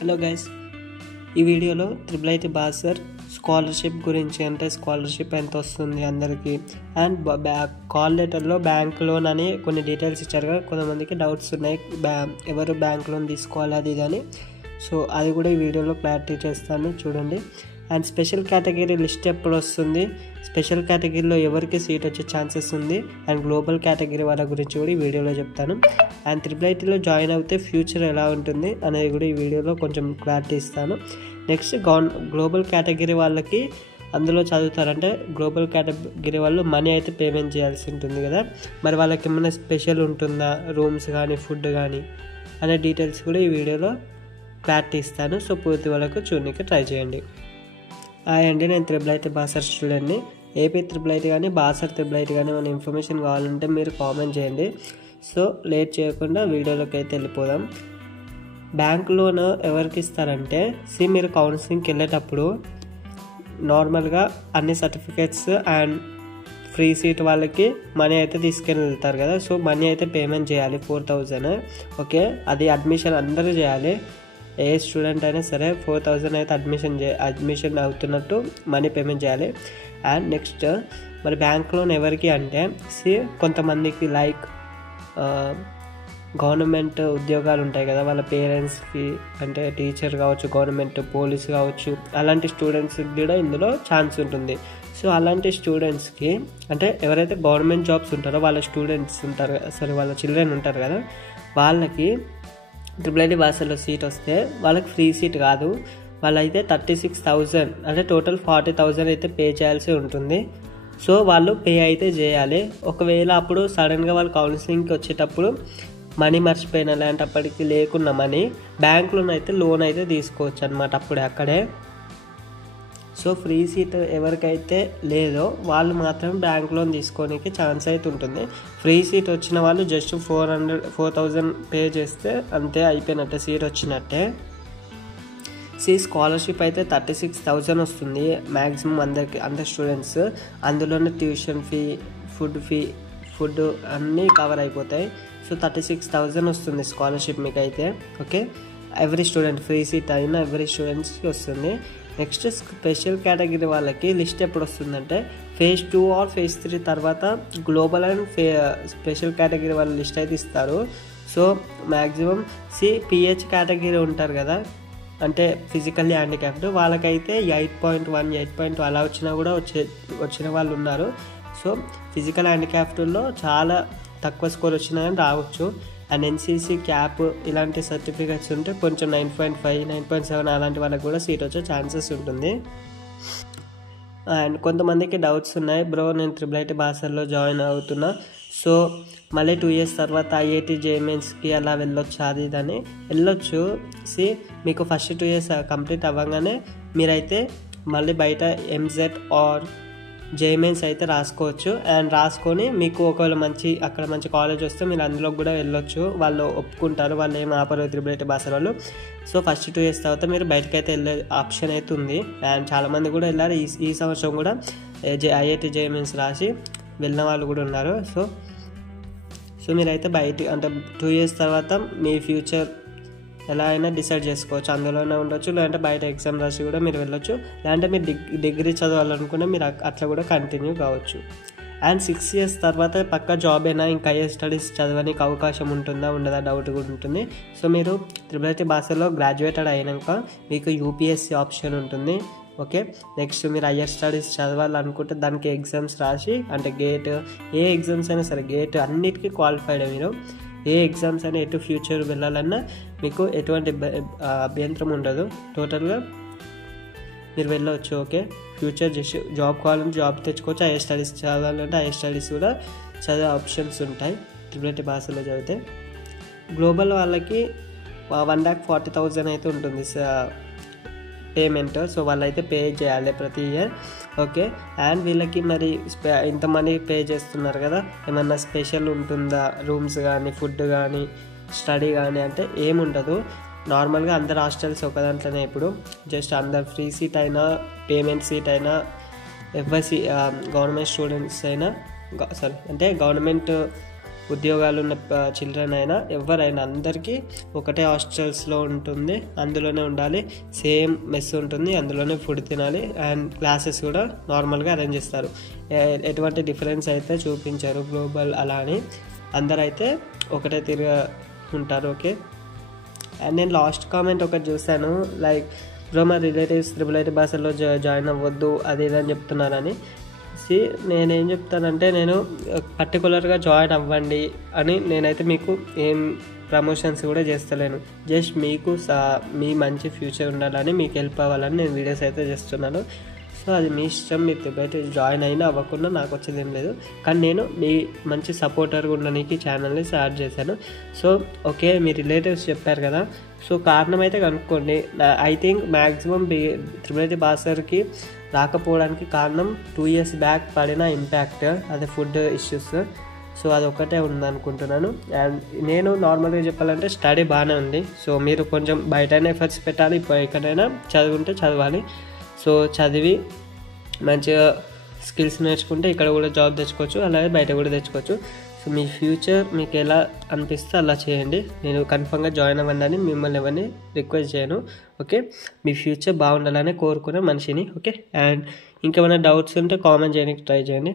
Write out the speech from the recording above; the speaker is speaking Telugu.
హలో గైస్, ఈ వీడియోలో IIIT బాసర్ స్కాలర్షిప్ గురించి, అంటే స్కాలర్షిప్ ఎంత వస్తుంది అందరికీ, అండ్ కాల్ లెటర్లో బ్యాంక్ లోన్ అని కొన్ని డీటెయిల్స్ ఇచ్చారు కదా. కొంతమందికి డౌట్స్ ఉన్నాయి, ఎవరు బ్యాంక్ లోన్ తీసుకోవాలి అది ఇది అని. సో అది కూడా ఈ వీడియోలో క్లారిటీ చేస్తాను, చూడండి. అండ్ స్పెషల్ కేటగిరీ లిస్ట్ ఎప్పుడు వస్తుంది, స్పెషల్ కేటగిరీలో ఎవరికి సీట్ వచ్చే ఛాన్సెస్ ఉంది, అండ్ గ్లోబల్ కేటగిరీ వాళ్ళ గురించి కూడా ఈ వీడియోలో చెప్తాను. అండ్ IIITలో జాయిన్ అయితే ఫ్యూచర్ ఎలా ఉంటుంది అనేది కూడా ఈ వీడియోలో కొంచెం క్లారిటీ ఇస్తాను. నెక్స్ట్ గ్లోబల్ కేటగిరీ వాళ్ళకి అందులో చదువుతారంటే గ్లోబల్ కేటగిరీ వాళ్ళు మనీ అయితే పేమెంట్ చేయాల్సి ఉంటుంది కదా. మరి వాళ్ళకి ఏమైనా స్పెషల్ ఉంటుందా, రూమ్స్ కానీ ఫుడ్ కానీ అనే డీటెయిల్స్ కూడా ఈ వీడియోలో క్లారిటీ ఇస్తాను. సో పూర్తి వాళ్ళకు చూడడానికి ట్రై చేయండి. అండి, నేను IIIT బాసర్ స్టూడెంట్ని. ఏపీ IIIT కానీ బాసర్ IIIT కానీ మన ఇన్ఫర్మేషన్ కావాలంటే మీరు కామెంట్ చేయండి. సో లేట్ చేయకుండా వీడియోలోకి అయితే వెళ్ళిపోదాం. బ్యాంక్ లోన్ ఎవరికి ఇస్తారంటే, మీరు కౌన్సిలింగ్కి వెళ్ళేటప్పుడు నార్మల్గా అన్ని సర్టిఫికేట్స్ అండ్ ఫ్రీ సీట్ వాళ్ళకి మనీ అయితే తీసుకెళ్ళి వెళ్తారు కదా. సో మనీ అయితే పేమెంట్ చేయాలి 4,000. ఓకే, అది అడ్మిషన్ అందరూ చేయాలి. ఏ స్టూడెంట్ అయినా సరే 4,000 అయితే అడ్మిషన్ అవుతున్నట్టు మనీ పేమెంట్ చేయాలి. అండ్ నెక్స్ట్ మరి బ్యాంక్ లోన్ ఎవరికి అంటే, కొంతమందికి లైక్ గవర్నమెంట్ ఉద్యోగాలు ఉంటాయి కదా, వాళ్ళ పేరెంట్స్కి, అంటే టీచర్ కావచ్చు, గవర్నమెంట్ పోలీస్ కావచ్చు, అలాంటి స్టూడెంట్స్కి కూడా ఇందులో ఛాన్స్ ఉంటుంది. సో అలాంటి స్టూడెంట్స్కి, అంటే ఎవరైతే గవర్నమెంట్ జాబ్స్ ఉంటారో వాళ్ళ స్టూడెంట్స్ ఉంటారు, వాళ్ళ చిల్డ్రన్ ఉంటారు కదా, వాళ్ళకి IIIT బాసర్లో సీట్ వస్తే వాళ్ళకి ఫ్రీ సీట్ కాదు, వాళ్ళైతే 36,000 అంటే టోటల్ 40,000 అయితే పే చేయాల్సి ఉంటుంది. సో వాళ్ళు పే అయితే చేయాలి. ఒకవేళ అప్పుడు సడన్గా వాళ్ళు కౌన్సిలింగ్కి వచ్చేటప్పుడు మనీ మర్చిపోయిన, అలాంటప్పటికి లేకున్న మనీ బ్యాంక్లోనే అయితే లోన్ అయితే తీసుకోవచ్చు అనమాట అప్పుడే అక్కడే. సో ఫ్రీ సీట్ ఎవరికైతే లేదో వాళ్ళు మాత్రం బ్యాంక్ లోన్ తీసుకోనికి ఛాన్స్ అయితే ఉంటుంది. ఫ్రీ సీట్ వచ్చిన వాళ్ళు జస్ట్ 4,000 పే చేస్తే అంతే, అయిపోయినట్టే, సీట్ వచ్చినట్టే. స్కాలర్షిప్ అయితే 36,000 వస్తుంది మ్యాక్సిమం అందరి స్టూడెంట్స్. అందులోనే ట్యూషన్ ఫీ, ఫుడ్ అన్నీ కవర్ అయిపోతాయి. సో 36,000 వస్తుంది స్కాలర్షిప్ మీకు అయితే. Okay, every student, free seat అయినా ఎవ్రీ స్టూడెంట్స్కి వస్తుంది. నెక్స్ట్ స్పెషల్ కేటగిరీ వాళ్ళకి లిస్ట్ ఎప్పుడు వస్తుందంటే, phase 2 ఆర్ phase 3 తర్వాత గ్లోబల్ అండ్ స్పెషల్ కేటగిరీ వాళ్ళ లిస్ట్ అయితే ఇస్తారు. సో మ్యాక్సిమం PH కేటగిరీ ఉంటారు కదా, అంటే ఫిజికల్లీ హ్యాండిక్యాప్డ్, వాళ్ళకైతే 8.1, 8.2 అలా వచ్చినా కూడా వచ్చిన వాళ్ళు ఉన్నారు. సో ఫిజికల్ హ్యాండిక్యాప్డ్లో చాలా తక్కువ స్కోర్ వచ్చినా కానీ రావచ్చు. అండ్ NCC క్యాప్ ఇలాంటి సర్టిఫికేట్స్ ఉంటే కొంచెం 9.5, 9.7 అలాంటి వాళ్ళకి కూడా సీట్ వచ్చే ఛాన్సెస్ ఉంటుంది. అండ్ కొంతమందికి డౌట్స్ ఉన్నాయి, బ్రో నేను IIIT బాసర్లో జాయిన్ అవుతున్నా, సో మళ్ళీ 2 years తర్వాత IIT JMEINSకి అలా వెళ్ళొచ్చు, అది ఇదని వెళ్ళొచ్చు. మీకు ఫస్ట్ 2 years కంప్లీట్ అవ్వగానే మీరైతే మళ్ళీ బయట MZ ఆర్ JMEINS అయితే రాసుకోవచ్చు. అండ్ రాసుకొని మీకు ఒకవేళ అక్కడ మంచి కాలేజ్ వస్తే మీరు అందులో కూడా వెళ్ళొచ్చు, వాళ్ళు ఒప్పుకుంటారు, వాళ్ళు ఏం ఆపరు IIIT బాసర్ వాళ్ళు. సో ఫస్ట్ 2 years తర్వాత మీరు బయటకు అయితే వెళ్ళే ఆప్షన్ అయితే ఉంది. అండ్ చాలామంది కూడా వెళ్ళారు, ఈ సంవత్సరం కూడా IIT JMEINS రాసి వెళ్ళిన వాళ్ళు కూడా ఉన్నారు. సో మీరైతే అంటే 2 years తర్వాత మీ ఫ్యూచర్ ఎలా అయినా డిసైడ్ చేసుకోవచ్చు, అందులోనే ఉండొచ్చు, లేదంటే బయట ఎగ్జామ్ రాసి కూడా మీరు వెళ్ళొచ్చు, లేదంటే మీరు డిగ్రీ చదవాలనుకున్నా మీరు అట్లా కూడా కంటిన్యూ కావచ్చు. అండ్ 6 years తర్వాత పక్కా జాబ్ అయినా ఇంకా హైయర్ స్టడీస్ చదవడానికి అవకాశం ఉంటుందా ఉండదా డౌట్ కూడా ఉంటుంది. సో మీరు IIIT బాసర్లో గ్రాడ్యుయేటెడ్ అయినాక మీకు UPSC ఆప్షన్ ఉంటుంది. ఓకే, నెక్స్ట్ మీరు హైయర్ స్టడీస్ చదవాలనుకుంటే దానికి ఎగ్జామ్స్ రాసి, అంటే గేట్, ఏ ఎగ్జామ్స్ అయినా సరే గేట్ అన్నిటికీ క్వాలిఫైడ్. మీరు ఏ ఎగ్జామ్స్ అయినా ఎటు ఫ్యూచర్ వెళ్ళాలన్నా మీకు ఎటువంటి అభ్యంతరం ఉండదు, టోటల్గా మీరు వెళ్ళవచ్చు. ఓకే, ఫ్యూచర్ జస్ట్ జాబ్ కావాలంటే జాబ్ తెచ్చుకోవచ్చు, హైయర్ స్టడీస్ చదవాలంటే హైయర్ స్టడీస్ కూడా చదివే ఆప్షన్స్ ఉంటాయి IIIT బాసర్లో చదివితే. గ్లోబల్ వాళ్ళకి 1,40,000 అయితే ఉంటుంది పేమెంట్. సో వాళ్ళైతే పే చేయాలి ప్రతి ఇయర్. ఓకే, అండ్ వీళ్ళకి మరి ఇంత మనీ పే చేస్తున్నారు కదా, ఏమన్నా స్పెషల్ ఉంటుందా, రూమ్స్ కానీ ఫుడ్ కానీ స్టడీ కానీ అంటే ఏముండదు. నార్మల్గా అందరు హాస్టల్స్ ఒక దాంట్లోనే, ఇప్పుడు జస్ట్ అందరు ఫ్రీ సీట్ అయినా పేమెంట్ సీట్ అయినా గవర్నమెంట్ స్టూడెంట్స్ అయినా అంటే గవర్నమెంట్ ఉద్యోగాలు ఉన్న చిల్డ్రన్ అయినా ఎవరైనా అందరికీ ఒకటే హాస్టల్స్లో ఉంటుంది, అందులోనే ఉండాలి, సేమ్ మెస్ ఉంటుంది, అందులోనే ఫుడ్ తినాలి అండ్ క్లాసెస్ కూడా నార్మల్గా అరేంజ్ చేస్తారు. ఎటువంటి డిఫరెన్స్ అయితే చూపించారు గ్లోబల్ అలా అని, అందరైతే ఒకటే తిరిగా ఉంటారు. ఓకే, అండ్ నేను లాస్ట్ కామెంట్ ఒకటి చూశాను, లైక్ బ్రో మా రిలేటివ్స్ త్రిబుల్ భాషల్లో జాయిన్ అవ్వద్దు అది ఇదని చెప్తున్నారని. నేనేం చెప్తానంటే, నేను పర్టికులర్గా జాయిన్ అవ్వండి అని నేనైతే మీకు ఏం ప్రమోషన్స్ కూడా చేస్తలేను. జస్ట్ మీకు మీ మంచి ఫ్యూచర్ ఉండాలని, మీకు హెల్ప్ అవ్వాలని నేను వీడియోస్ అయితే చేస్తున్నాను. సో అది మీ ఇష్టం, మీరు బయట జాయిన్ అయినా అవ్వకుండా నాకు వచ్చేది ఏం లేదు. కానీ నేను మీ మంచి సపోర్టర్గా ఉండడానికి ఛానల్ని స్టార్ట్ చేశాను. సో ఓకే, మీ రిలేటివ్స్ చెప్పారు కదా, సో కారణం అయితే కనుక్కోండి. ఐ థింక్ మ్యాక్సిమం త్రిబుల్ భాషకి రాకపోవడానికి కారణం 2 years బ్యాక్ పడిన ఇంపాక్ట్, అదే ఫుడ్ ఇష్యూస్. సో అదొక్కటే ఉందనుకుంటున్నాను. అండ్ నేను నార్మల్గా చెప్పాలంటే స్టడీ బాగానే ఉంది. సో మీరు కొంచెం బయటనే ఎఫర్ట్స్ పెట్టాలి, ఇప్పుడు ఎక్కడైనా చదువుకుంటే చదవాలి. సో చదివి మంచిగా స్కిల్స్ నేర్చుకుంటే ఇక్కడ కూడా జాబ్ తెచ్చుకోవచ్చు, అలాగే బయట కూడా తెచ్చుకోవచ్చు. సో మీ ఫ్యూచర్ మీకు ఎలా అనిపిస్తే అలా చేయండి. నేను కన్ఫర్మ్గా జాయిన్ అవ్వండి అని మిమ్మల్ని ఎవరిని రిక్వెస్ట్ చేయను. ఓకే, మీ ఫ్యూచర్ బాగుండాలని కోరుకునే మనిషిని. ఓకే, అండ్ ఇంకేమైనా డౌట్స్ ఉంటే కామెంట్ చేయడానికి ట్రై చేయండి.